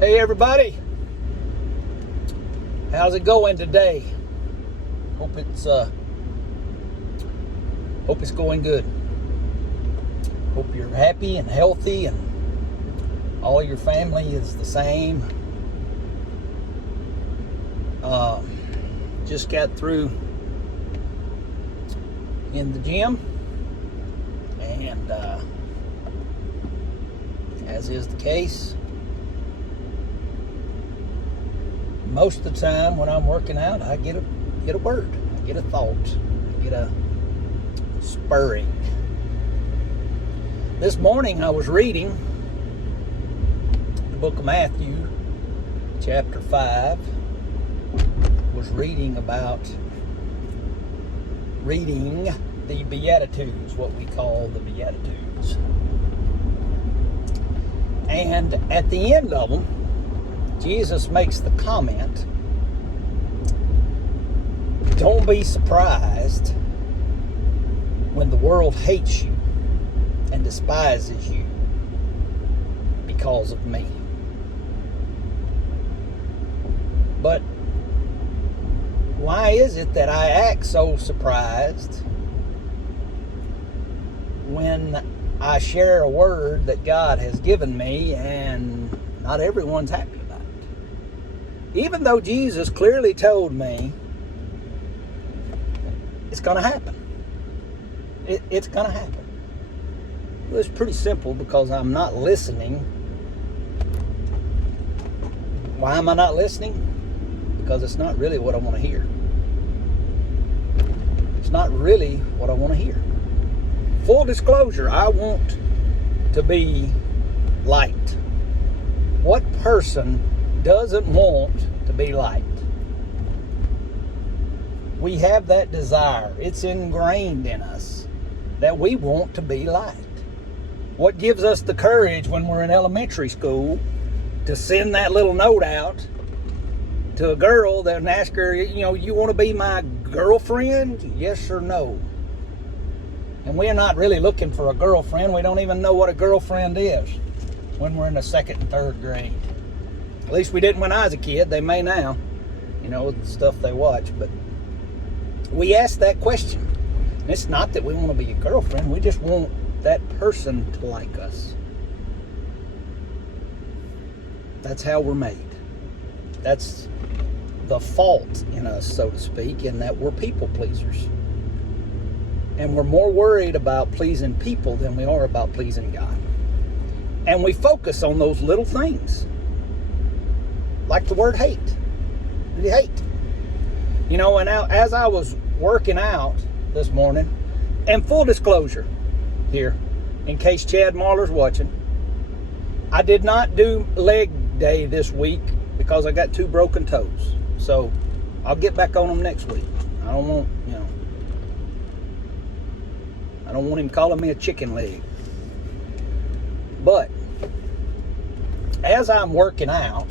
Hey everybody, how's it going today? Hope it's going good. Hope you're happy and healthy and all your family is the same. Just got through in the gym, and as is the case, most of the time when I'm working out, I get a word, I get a thought, I get a spurring. This morning I was reading the book of Matthew, chapter 5. Was reading about reading the Beatitudes, what we call the Beatitudes. And at the end of them, Jesus makes the comment, don't be surprised when the world hates you and despises you because of me. But why is it that I act so surprised when I share a word that God has given me and not everyone's happy about it? Even though Jesus clearly told me it's going to happen. It's going to happen. Well, it's pretty simple because I'm not listening. Why am I not listening? Because it's not really what I want to hear. It's not really what I want to hear. Full disclosure, I want to be liked. What person doesn't want to be liked? We have that desire. It's ingrained in us that we want to be liked. What gives us the courage when we're in elementary school to send that little note out to a girl and ask her, you want to be my girlfriend? Yes or no? And we're not really looking for a girlfriend. We don't even know what a girlfriend is when we're in the second and third grade. At least we didn't when I was a kid. They may now, the stuff they watch. But we ask that question. And it's not that we want to be a girlfriend. We just want that person to like us. That's how we're made. That's the fault in us, so to speak, in that we're people pleasers. And we're more worried about pleasing people than we are about pleasing God. And we focus on those little things. Like the word hate. You hate. And now, as I was working out this morning, and full disclosure here, in case Chad Marler's watching, I did not do leg day this week because I got 2 broken toes. So I'll get back on them next week. I don't want him calling me a chicken leg. But as I'm working out,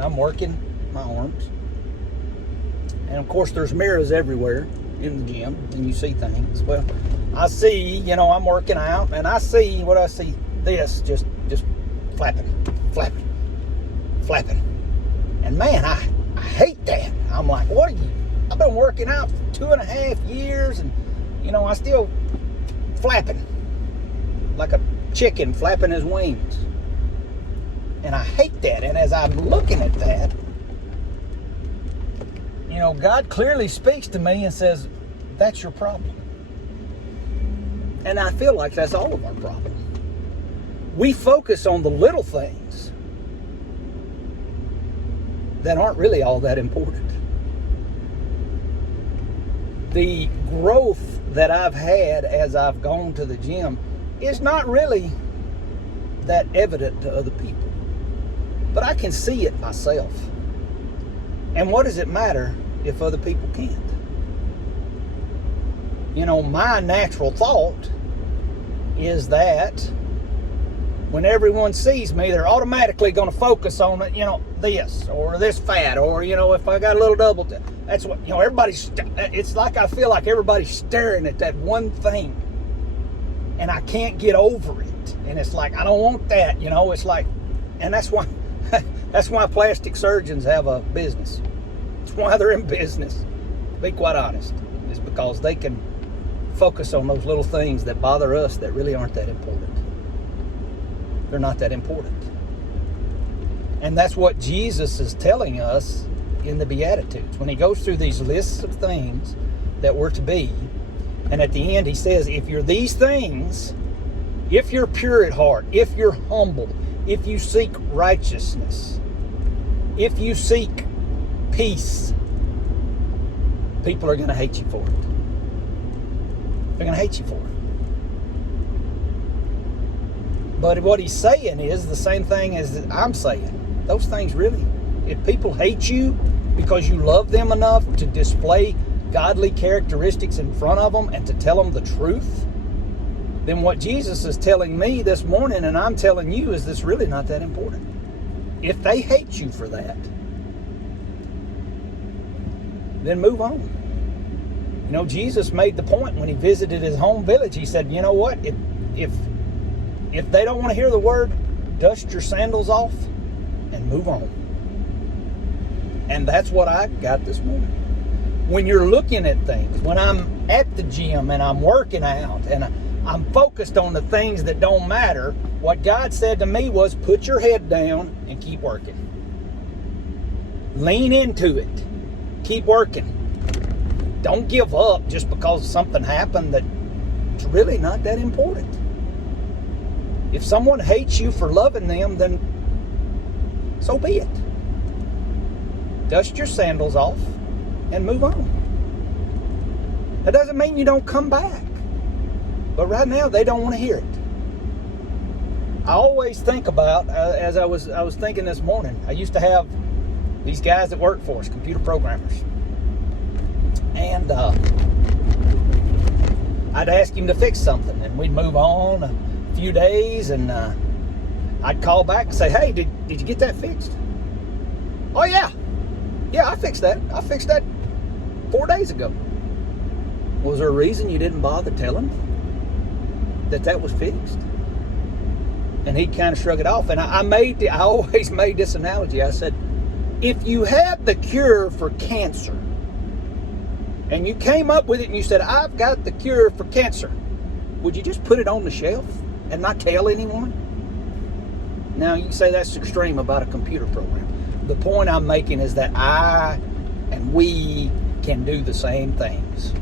I'm working my arms. And of course there's mirrors everywhere in the gym and you see things. Well, I see, I'm working out and I see what I see. This just flapping. And man, I hate that. I'm like, what are you? I've been working out for 2.5 years and, I still flapping like a chicken flapping his wings. And I hate that. And as I'm looking at that, God clearly speaks to me and says, that's your problem. And I feel like that's all of our problem. We focus on the little things that aren't really all that important. The growth that I've had as I've gone to the gym is not really that evident to other people. But I can see it myself. And what does it matter if other people can't? My natural thought is that when everyone sees me, they're automatically going to focus on this or this fat, or if I got a little double, that's what everybody's. It's like I feel like everybody's staring at that one thing, and I can't get over it. And it's like I don't want that, It's like, and that's why That's why plastic surgeons have a business. That's why they're in business, to be quite honest, is because they can focus on those little things that bother us that really aren't that important. They're not that important. And that's what Jesus is telling us in the Beatitudes. When he goes through these lists of things that we're to be, and at the end he says, if you're these things, if you're pure at heart, if you're humble, if you seek righteousness, if you seek peace, people are going to hate you for it. They're going to hate you for it. But what he's saying is the same thing as I'm saying. Those things really, if people hate you because you love them enough to display godly characteristics in front of them and to tell them the truth, then what Jesus is telling me this morning and I'm telling you is this really not that important. If they hate you for that, then move on. You know, Jesus made the point when he visited his home village. He said, you know what? If they don't want to hear the word, dust your sandals off and move on. And that's what I got this morning. When you're looking at things, when I'm at the gym and I'm working out and I'm focused on the things that don't matter, what God said to me was put your head down and keep working. Lean into it. Keep working. Don't give up just because something happened that's really not that important. If someone hates you for loving them, then so be it. Dust your sandals off and move on. That doesn't mean you don't come back. But right now, they don't want to hear it. I always think about, as I was thinking this morning, I used to have these guys that work for us, computer programmers. And I'd ask him to fix something, and we'd move on a few days, and I'd call back and say, hey, did you get that fixed? Oh, yeah, I fixed that. I fixed that 4 days ago. Was there a reason you didn't bother telling me that was fixed? And he'd kind of shrug it off. And I always made this analogy. I said, if you had the cure for cancer, and you came up with it and you said, I've got the cure for cancer, would you just put it on the shelf and not tell anyone? Now, you can say that's extreme about a computer program. The point I'm making is that I and we can do the same things.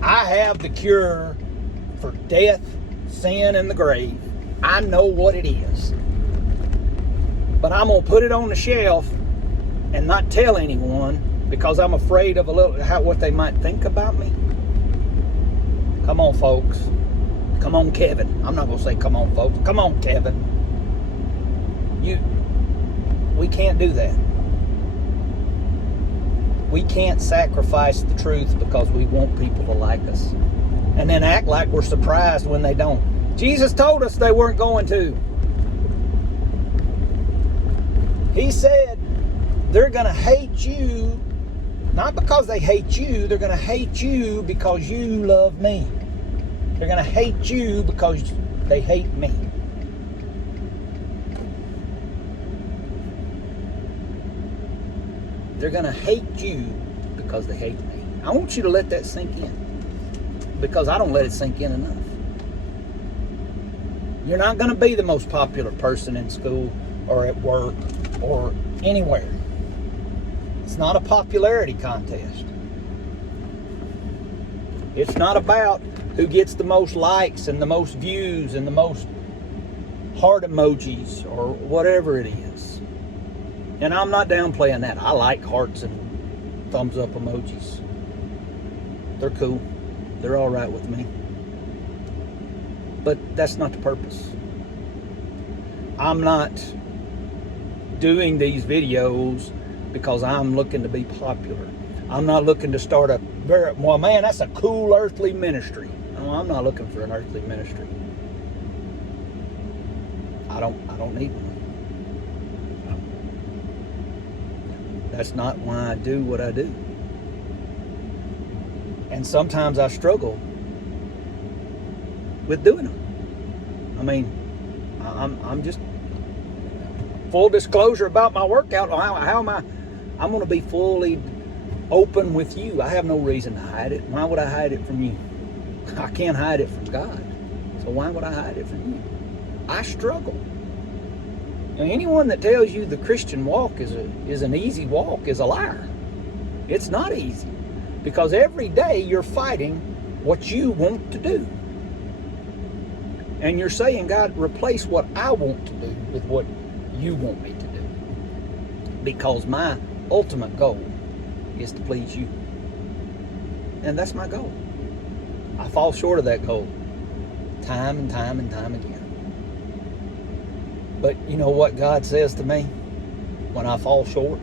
I have the cure for death, sin, and the grave. I know what it is. But I'm going to put it on the shelf and not tell anyone because I'm afraid of what they might think about me. Come on, folks. Come on, Kevin. I'm not going to say come on, folks. Come on, Kevin. We can't do that. We can't sacrifice the truth because we want people to like us and then act like we're surprised when they don't. Jesus told us they weren't going to. He said they're going to hate you, not because they hate you, they're going to hate you because you love me. They're going to hate you because they hate me. They're going to hate you because they hate me. I want you to let that sink in, because I don't let it sink in enough. You're not going to be the most popular person in school or at work or anywhere. It's not a popularity contest. It's not about who gets the most likes and the most views and the most heart emojis or whatever it is. And I'm not downplaying that. I like hearts and thumbs up emojis. They're cool. They're all right with me. But that's not the purpose. I'm not doing these videos because I'm looking to be popular. I'm not looking to start well, man, that's a cool earthly ministry. No, I'm not looking for an earthly ministry. I don't need one. That's not why I do what I do. And sometimes I struggle with doing them. I mean, full disclosure about my workout. How am I? I'm going to be fully open with you. I have no reason to hide it. Why would I hide it from you? I can't hide it from God. So why would I hide it from you? I struggle. Now, anyone that tells you the Christian walk is an easy walk is a liar. It's not easy, because every day you're fighting what you want to do. And you're saying, God, replace what I want to do with what you want me to do. Because my ultimate goal is to please you. And that's my goal. I fall short of that goal time and time and time again. But you know what God says to me when I fall short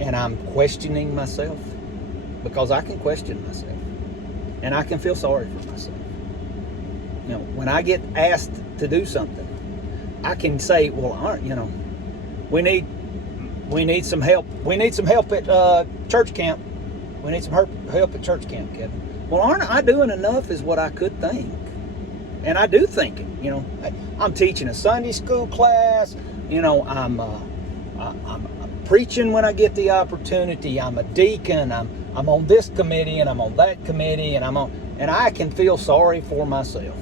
and I'm questioning myself? Because I can question myself and I can feel sorry for myself. You know, when I get asked to do something, I can say, well, we need some help. We need some help at church camp. We need some help at church camp, Kevin. Well, aren't I doing enough is what I could think. And I do think it. You know, I'm teaching a Sunday school class. You know, I'm preaching when I get the opportunity. I'm a deacon. I'm on this committee and I'm on that committee and and I can feel sorry for myself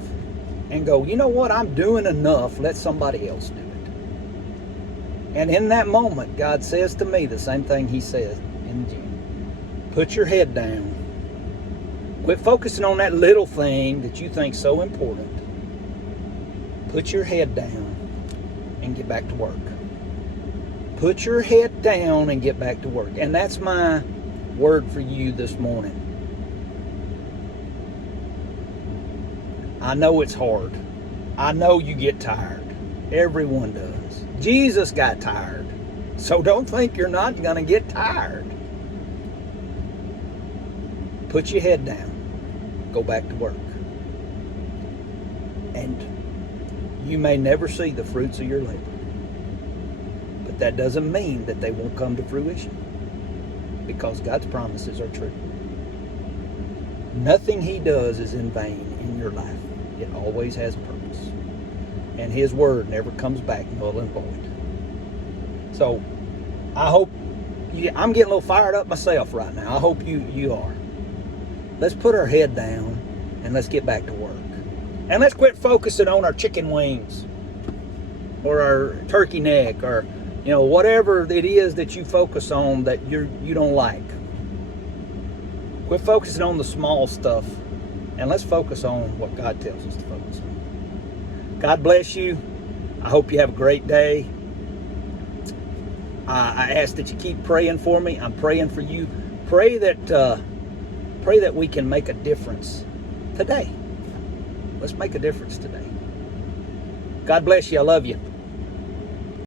and go, you know what? I'm doing enough. Let somebody else do it. And in that moment, God says to me the same thing He says in the gym. Put your head down. Quit focusing on that little thing that you think is so important. Put your head down and get back to work. Put your head down and get back to work. And that's my word for you this morning. I know it's hard. I know you get tired. Everyone does. Jesus got tired. So don't think you're not going to get tired. Put your head down. Go back to work. And you may never see the fruits of your labor. But that doesn't mean that they won't come to fruition. Because God's promises are true. Nothing He does is in vain in your life. It always has a purpose. And His word never comes back null and void. So, I hope, I'm getting a little fired up myself right now. I hope you are. Let's put our head down and let's get back to work. And let's quit focusing on our chicken wings or our turkey neck or, whatever it is that you focus on that you don't like. Quit focusing on the small stuff and let's focus on what God tells us to focus on. God bless you. I hope you have a great day. I ask that you keep praying for me. I'm praying for you. Pray that we can make a difference today. Let's make a difference today. God bless you. I love you.